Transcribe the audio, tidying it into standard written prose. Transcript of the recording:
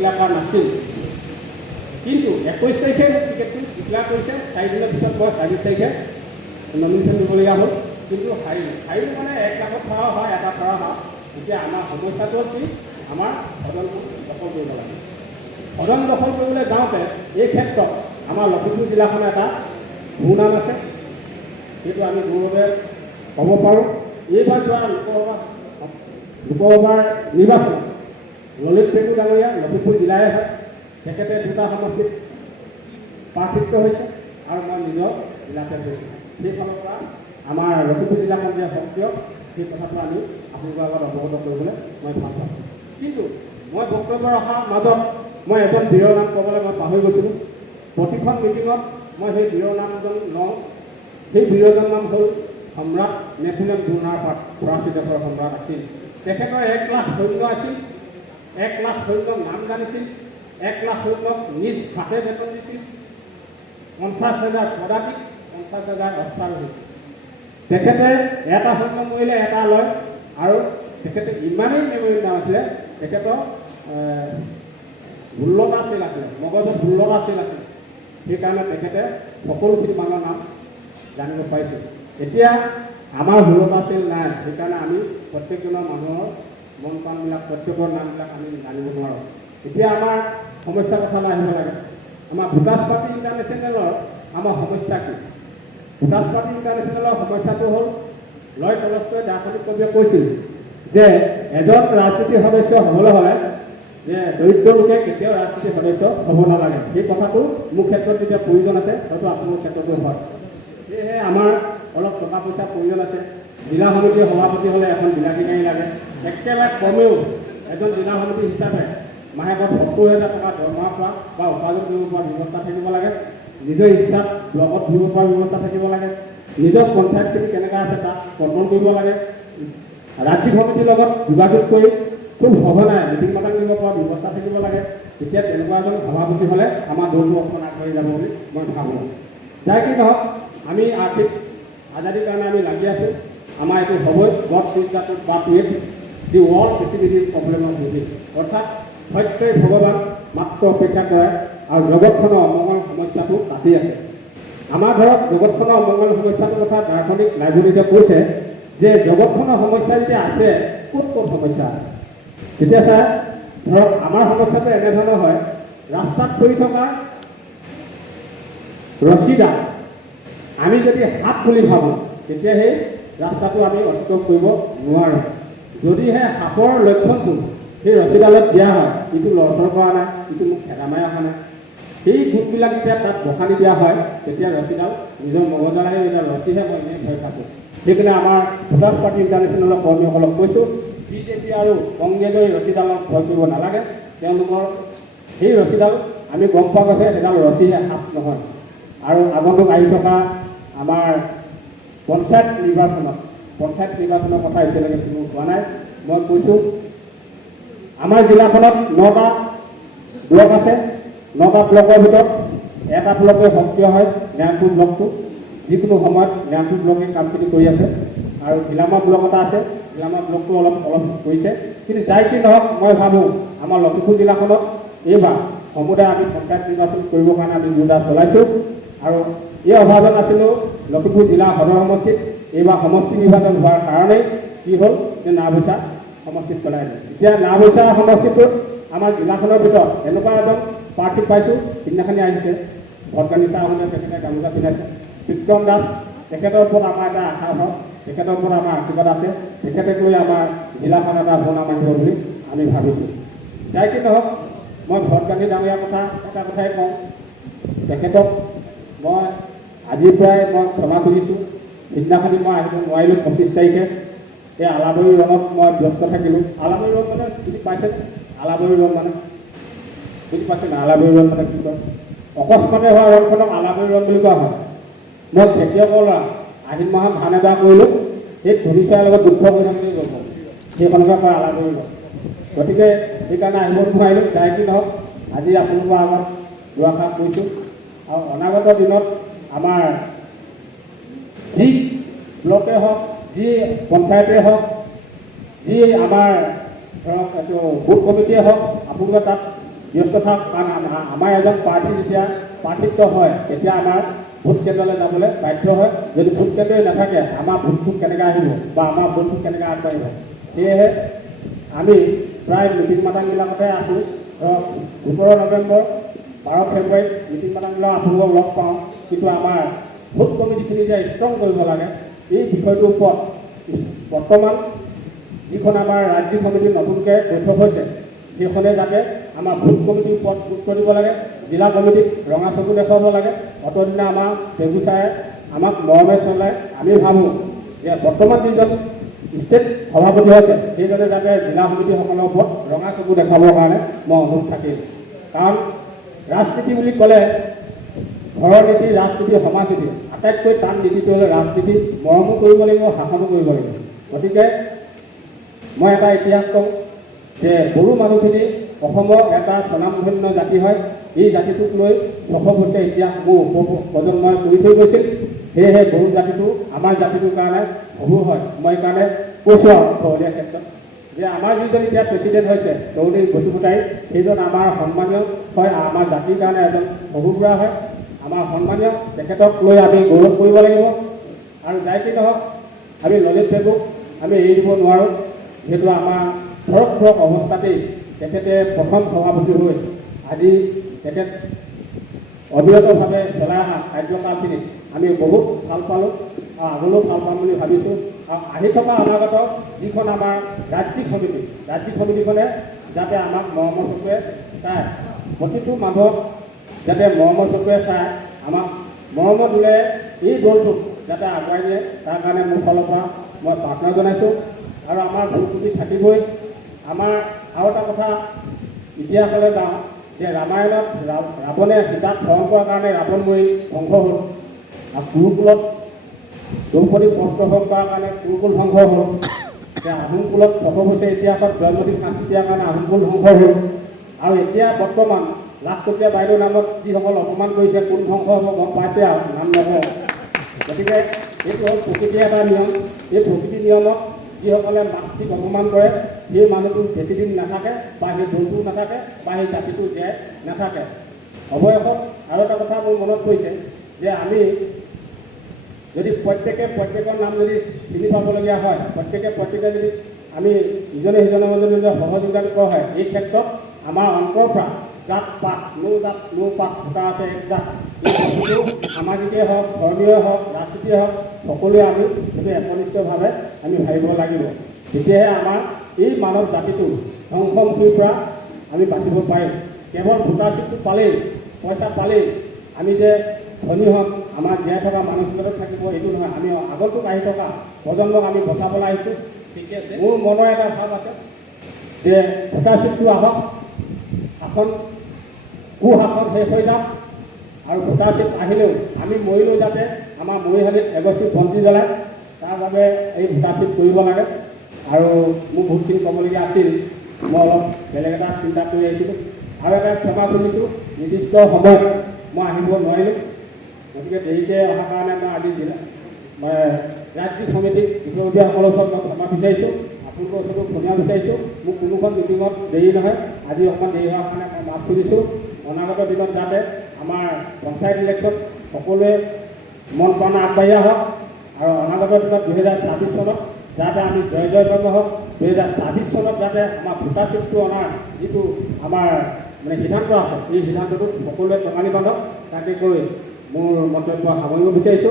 Declare কৰা নাছিল, কিন্তু 21 তাৰিখে টিকেটটো ডিক্লেয়াৰ কৰিছে। 4 দিনৰ পিছত মই 24 তাৰিখে নমিনেশ্যন দিবলগীয়া হ'ল, কিন্তু হাৰিলোঁ মানে 1 লাখত ধৰা হয়, এটা ধৰা হয়। এতিয়া আমাৰ সমস্যাটো কি, আমাৰ সদনটো দখল কৰিব লাগে। সদন দখল কৰিবলৈ যাওঁতে এই ক্ষেত্ৰত আমাৰ লখিমপুৰ জিলাখনৰ এটা সুনাম আছে, সেইটো আমি গৌৰৱে ক'ব পাৰোঁ। এইবাৰ যোৱা লোকসভাৰ নিৰ্বাচন ললিত পেগু ডাঙৰীয়া লখিমপুৰ জিলাৰে হয়, তেখেতে 2টা সমষ্টিত প্ৰাৰ্থিত্ব হৈছে আৰু মই নিজৰ জিলাতে হৈছোঁ। সেইফালৰ পৰা আমাৰ লখিমপুৰ জিলাখন যে সক্ৰিয়, সেই কথাটো আমি আপোনালোকৰ আগত অৱগত কৰিবলৈ মই ভাল পাওঁ। কিন্তু মই বক্তব্য ৰখাৰ মাজত মই এজন বীৰৰ নাম ক'বলৈ মই পাহৰি গৈছিলোঁ। প্ৰতিখন মিটিঙত মই সেই বীৰৰ নামজন লওঁ। সেই বীৰজন নাম হ'ল সম্ৰাট নেপোলিয়ন বোনাপাৰ্ট, ফৰাচী দেশৰ সম্ৰাট আছিল। তেখেতৰ 1 লাখ সৈন্য আছিল, 1 লাখ সৈন্যক নাম জানিছিল, 1 লাখ সৈন্যক নিজ ভাতে বেতন দিছিল, 50,000 পদাতিক, 50,000 অশ্বাৰোহী। তেখেতে এটা সৈন্য মৰিলে এটা লয়, আৰু তেখেতে ইমানেই মেমৰি নাম আছিলে, তেখেতৰ 16টা চেল আছিলে, মগজত 16টা চেল আছিলে। সেইকাৰণে তেখেতে সকলোখিনি মানুহৰ নাম জানিব পাৰিছিল। এতিয়া আমাৰ 16টা চেল নাই, সেইকাৰণে আমি প্ৰত্যেকজনৰ মানুহৰ মন প্ৰাণবিলাক, প্ৰত্যেকৰ নামবিলাক আমি জানিব নোৱাৰোঁ। এতিয়া আমাৰ সমস্যাৰ কথালৈ আহিব লাগে। আমাৰ ভোটাৰ্ছ পাৰ্টি ইণ্টাৰনেশ্যনেলৰ আমাৰ সমস্যা কি? ভোটাৰ্ছ পাৰ্টি ইণ্টাৰনেশ্যনেলৰ সমস্যাটো হ'ল, লয়ড টলষ্টয়ে দাৰ্শনিক কবিয়ে কৈছিল যে এজন ৰাজনীতিৰ সদস্য হ'বলৈ হ'লে যে দৰিদ্ৰ লোকে কেতিয়াও ৰাজনীতিৰ সদস্য হ'ব নালাগে। সেই কথাটো মোৰ ক্ষেত্ৰত যেতিয়া প্ৰয়োজন আছে, হয়তো আপোনাৰ ক্ষেত্ৰতো হয়। সেয়েহে আমাৰ অলপ টকা পইচাৰ প্ৰয়োজন আছে। জিলা সমিতিৰ সভাপতি হ'লে এখন বিলাসী গাড়ী লাগে। একেবাৰে কমেও এজন জিলা সমিতি হিচাপে মাহেকত 70,000 টকা দৰমহা পোৱা বা উপাৰ্জন কৰিব পৰা ব্যৱস্থা থাকিব লাগে। নিজৰ ইচ্ছাত ব্লকত ঘূৰিব পৰা ব্যৱস্থা থাকিব লাগে। নিজৰ পঞ্চায়তখিনি কেনেকৈ আছে তাত কণ্ট্ৰল কৰিব লাগে। ৰাজ্যিক সমিতিৰ লগত যোগাযোগ কৰি খুব সঘনাই মিটিং মাটাং দিব পৰা ব্যৱস্থা থাকিব লাগে। তেতিয়া তেনেকুৱা এজন সভাপতি হ'লে আমাৰ দলটো অকণমান আগবাঢ়ি যাব বুলি মই ভাবোঁ। যাই কি নহওক, আমি আৰ্থিক আজাদিৰ কাৰণে আমি লাগি আছোঁ। আমাৰ এইটো হ'বই। God cheese the but with the world facility problem of living, অৰ্থাৎ সত্যই ভগৱান মাত্ৰ অপেক্ষা কৰে আৰু জগতখনৰ অমংগল সমস্যাটো কাটি আছে। আমাৰ ধৰক জগতখনৰ অমংগল সমস্যাটোৰ কথা দাৰ্শনিক লাইব্ৰেৰীতে কৈছে যে জগতখনৰ সমস্যা যেতিয়া আছে, ক'ত ক'ত সমস্যা আছে। তেতিয়া চাই ধৰক আমাৰ সমস্যাটো এনেধৰণৰ হয়, ৰাস্তাত পৰি থকা ৰছীডাল আমি যদি হাত বুলি ভাবোঁ, তেতিয়া সেই ৰাস্তাটো আমি অতিক্ৰম কৰিব নোৱাৰোঁ। যদিহে সাপৰ লক্ষণটো সেই ৰছীডালত দিয়া হয়, ইটো লৰচৰ কৰা নাই, ইটো মোক খেদামাই অহা নাই, সেই ভোকবিলাক যেতিয়া তাত বসানি দিয়া হয়, তেতিয়া ৰছীডাল নিজৰ মগজত আহি এতিয়া ৰছীহে মই এনেই ভয় খাইছোঁ। সেইকাৰণে আমাৰ ভোটাৰ্ছ পাৰ্টি ইণ্টাৰনেশ্যনেলৰ কৰ্মীসকলক কৈছোঁ, বিজেপি আৰু কংগ্ৰেছৰ ৰছীডালক ভয় কৰিব নালাগে। তেওঁলোকৰ সেই ৰছীডাল আমি গম পোৱা গৈছে, সেইডাল ৰছীহে সাপ নহয়। আৰু আগন্তুক আহি থকা আমাৰ পঞ্চায়ত নিৰ্বাচনৰ কথা এতিয়ালৈকে কোনো কোৱা নাই। মই কৈছোঁ, আমাৰ জিলাখনত 9টা ব্লক আছে। 9টা ব্লকৰ ভিতৰত এটা ব্লকে সক্ৰিয় হয়, ন্যায়পুৰ ব্লকটো। যিকোনো সময়ত ন্যায়পুৰ ব্লকে কামখিনি কৰি আছে। আৰু ঘিলামা ব্লক এটা আছে, ঘিলামা ব্লকটো অলপ কৰিছে। কিন্তু যাই কি নহওক, মই ভাবোঁ আমাৰ লখিমপুৰ জিলাখনত এইবাৰ সমুদায় আমি পঞ্চায়ত নিৰ্বাচন কৰিবৰ কাৰণে আমি যোজনা চলাইছোঁ। আৰু এই অভাৱত আছিলোঁ লখিমপুৰ জিলা সদৰ সমষ্টিত। এইবাৰ সমষ্টি বিভাজন হোৱাৰ কাৰণেই কি হ'ল যে নাওবৈচা সমষ্টিত পেলাই দিলে। এতিয়া নাওবৈচা সমষ্টিটোত আমাৰ জিলাখনৰ ভিতৰত এনেকুৱা এজন প্ৰাৰ্থী পাইছোঁ, সিদিনাখনি আহিছে, ভটকানিছা আহোঁতে তেখেতে গামোচা পিন্ধাইছে, বিক্ৰম দাস। তেখেতৰ ওপৰত আমাৰ এটা আশা হয়, তেখেতৰ ওপৰত আমাৰ আশীৰ্বাদ আছে। তেখেতক লৈ আমাৰ জিলাখন এটা সুনাম আহিব বুলি আমি ভাবিছোঁ। যাই কি নহওক, মই ভটকানি ডাঙৰীয়াৰ কথা এটা কথাই কওঁ, তেখেতক মই আজিৰ পৰাই মই ক্ষমা খুজিছোঁ। সিদিনাখনি মই আহিব নোৱাৰিলোঁ 25 তাৰিখে। এই আলাবৰী ৰঙত মই ব্যস্ত থাকিলোঁ। আলাবৰী ৰং মানে বুজি পাইছে? আলাবৰী ৰং মানে বুজি পাইছে না? আলাবৰী ৰং মানে কি কয়? অকস্মাতে হোৱা ৰংখনক আলাবৰী ৰং বুলি কোৱা হয়। মই খেতিয়কৰ ল'ৰা, আহিন মাহত ধান এডৰা কৰিলোঁ, সেই ধনী চৰাইৰ লগত দুখ কৰি থাকি গ'ল, সেইখনকে কয় আলাবৰী ৰং। গতিকে সেইকাৰণে আহিব নোৱাৰিলোঁ। যাই কি নহওক, আজি আপোনালোকৰ আগত দুআষাৰ কৈছোঁ। আৰু অনাগত দিনত আমাৰ যি ব্লকে হওক, যি পঞ্চায়তে হওক, যি আমাৰ ধৰক এইটো বুথ কমিটিয়ে হওক, আপোনালোকে তাত ব্যস্ত থাকক, কাৰণ আমাৰ এজন প্ৰাৰ্থী যেতিয়া প্ৰাৰ্থিত্ব হয় তেতিয়া আমাৰ ভোট কেন্দ্ৰলৈ যাবলৈ বাধ্য হয়। যদি ভোট কেন্দ্ৰই নাথাকে আমাৰ ভোটটো কেনেকৈ আহিব বা আমাৰ ভোটটো কেনেকৈ আগবাঢ়িব। সেয়েহে আমি প্ৰায় মিটিং মাটাংবিলাকতে আছোঁ। ধৰক ১৭ নৱেম্বৰ 12 ফেব্ৰুৱাৰীত মিটিং মাটাংবিলাক আপোনালোকক লগ পাওঁ, কিন্তু আমাৰ ভোট কমিটিখিনি যে ষ্ট্ৰং কৰিব লাগে এই বিষয়টোৰ ওপৰত বৰ্তমান যিখন আমাৰ ৰাজ্যিক সমিতি নতুনকৈ বৈঠক হৈছে সেইখনে যাতে আমাৰ ভোট কমিটিৰ ওপৰত গুৰুত্ব দিব লাগে, জিলা কমিটিক ৰঙা চকু দেখুৱাব লাগে। অতদিনা আমাৰ বেগুচাৰে আমাক মৰমে চলায়। আমি ভাবোঁ যে বৰ্তমান যিজন ষ্টেট সভাপতি হৈছে সেইজনে যাতে জিলা সমিতিসকলৰ ওপৰত ৰঙা চকু দেখাবৰ কাৰণে মই অনুৰোধ থাকিম। কাৰণ ৰাজনীতি বুলি ক'লে ঘৰৰ নীতি, ৰাজনীতি, সমাজ নীতি, আটাইতকৈ টান নীতিটো হ'লে ৰাজনীতি। মৰমো কৰিব লাগিব, শাসনো কৰিব লাগিব। গতিকে মই এটা ইতিহাস কওঁ যে বড়ো মানুহখিনি অসমৰ এটা স্বনামধন্য জাতি হয়। এই জাতিটোক লৈ ৬০০ বছৰীয়া ইতিহাস মোৰ প্ৰজন্মই কৰি থৈ গৈছিল। সেয়েহে বড়ো জাতিটো আমাৰ জাতিটোৰ কাৰণে সবুৰ হয়। মই সেইকাৰণে কৈছোঁ আৰু শৰণীয়া ক্ষেত্ৰত যে আমাৰ যিজন এতিয়া প্ৰেচিডেণ্ট হৈছে তৰুণী বসুমতাৰী, সেইজন আমাৰ সন্মানীয় হয়, আমাৰ জাতিৰ কাৰণে এজন সবুৰবুঢ়া হয়, আমাৰ সন্মানীয়। তেখেতক লৈ আমি গৌৰৱ কৰিব লাগিব। আৰু যাই কি নহওক আমি ললিত পেগুক আমি এৰি দিব নোৱাৰোঁ, যিহেতু আমাৰ ধৰক অৱস্থাতেই তেখেতে প্ৰথম সভাপতি হৈ আজি তেখেত অবিৰতভাৱে চলাই অহা কাৰ্যকালখিনি আমি বহুত ভাল পালোঁ আৰু আগলৈও ভাল পাম বুলি ভাবিছোঁ। আৰু আহি থকা অনাগত যিখন আমাৰ ৰাজ্যিক সমিতিখনে যাতে আমাক মৰমৰ চকুৰে চায়, প্ৰতিটো মানুহক যাতে মৰমৰ চকুৰে চায়, আমাক মৰমৰ দিলে এই দলটোক যাতে আগুৱাই দিয়ে তাৰ কাৰণে মোৰ ফালৰ পৰা মই প্ৰাৰ্থনা জনাইছোঁ। আৰু আমাৰ ভোট থাকিবই। আমাৰ আৰু এটা কথা ইতিহাসলৈ যাওঁ যে ৰামায়ণত ৰাৱণে সীতাক হৰণ কৰাৰ কাৰণে ৰাৱণ মৰি ধ্বংস হ'ল, আৰু কুৰুকুলত দ্ৰৌপদীক বস্ত্ৰহৰণ কৰাৰ কাৰণে কুৰুকুল ধ্বংস হ'ল। এতিয়া আহোম কুলত ৬০০ বছৰীয়া ইতিহাসত জয়মতীক শাস্তি দিয়াৰ কাৰণে আহোম কুল ধ্বংস হ'ল। আৰু এতিয়া বৰ্তমান লাখটকীয়া বাইদেউ নামত যিসকল অপমান কৰিছে কোন ধ্বংস হ'ব গম পাইছে আৰু নাম নকওঁ। গতিকে এইটো হ'ল প্ৰকৃতিৰ এটা নিয়ম। এই প্ৰকৃতি নিয়মত যিসকলে মাতৃক অপমান কৰে সেই মানুহটো বেছিদিন নাথাকে বা সেই দলটোও নাথাকে বা সেই জাতিটো জীয়াই নাথাকে। অৱশেষত আৰু এটা কথা মোৰ মনত পৰিছে যে আমি যদি প্ৰত্যেকৰ নাম যদি চিনি পাবলগীয়া হয়, প্ৰত্যেকে যদি আমি ইজনে সিজনৰ মাজত যদি সহযোগিতা কৰা হয়, এই ক্ষেত্ৰত আমাৰ অন্তৰৰ পৰা জাত পাত নো পাত ফুটা আছে এক জাত, এই জাতিটো সামাজিকেই হওক, ধৰ্মীয় হওক, ৰাজনীতিয়ে হওক, সকলোৱে আমি সেইটো একনিষ্ঠভাৱে আমি ভাবিব লাগিব। তেতিয়াহে আমাৰ এই মানৱ জাতিটো ধ্বংসমুখীৰ পৰা আমি বাচিব পাৰিম। কেৱল ভোটাৰশ্বিপটো পালেই, পইচা পালেই আমি যে ধনী হ'ম, আমাৰ জীয়াই থকা মানসিকতাত থাকিব এইটো নহয়। আমি আগন্তুক আহি থকা প্ৰজন্মক আমি বচাবলৈ আহিছোঁ। ঠিকে আছে, মোৰ মনৰ এটা ভাৱ আছে যে ভোটাৰশ্বিপটো আহক, কুশাসন শেষ হৈ যাওক, আৰু ভোটাৰশ্বিপ আহিলেও আমি মৰিলেও যাতে আমাৰ মৰিশালীত এগছি বন্তি জ্বলায় তাৰ বাবে এই ভোটাৰশ্বিপ কৰিব লাগে। আৰু মোৰ বহুতখিনি ক'বলগীয়া আছিল, মই অলপ বেলেগ এটা চিন্তা কৰি আহিছিলোঁ। আৰু এটা ক্ষমা খুজিছোঁ, নিৰ্দিষ্ট সময়ত মই আহিব নোৱাৰিলোঁ, গতিকে দেৰিকৈ অহাৰ কাৰণে মই আজি মই ৰাজ্যিক সমিতিক বিষয়ববীয়াসকলৰ ওচৰত মই ক্ষমা বিচাৰিছোঁ, আপোনালোকৰ ওচৰতো ক্ষমা বিচাৰিছোঁ। মোক কোনোখন মিটিঙত দেৰি নহয়, আজি অকণমান দেৰি হোৱাৰ কাৰণে মই মাফ খুজিছোঁ। অনাগত দিনত যাতে আমাৰ পঞ্চায়ত ইলেকশ্যন সকলোৱে মন প্ৰাণ আগবাঢ়ি আহক, আৰু অনাগত দিনত 2026 চনত যাতে আমি জয়যুক্ত হওক। 2026 চনত যাতে আমাৰ ভোটাৰশ্বিপটো অনাৰ যিটো আমাৰ মানে সিদ্ধান্ত আছে, এই সিদ্ধান্তটোত সকলোৱে টঙালি বান্ধক। তাকে কৈ মোৰ মন্তব্য সামৰিব বিচাৰিছোঁ।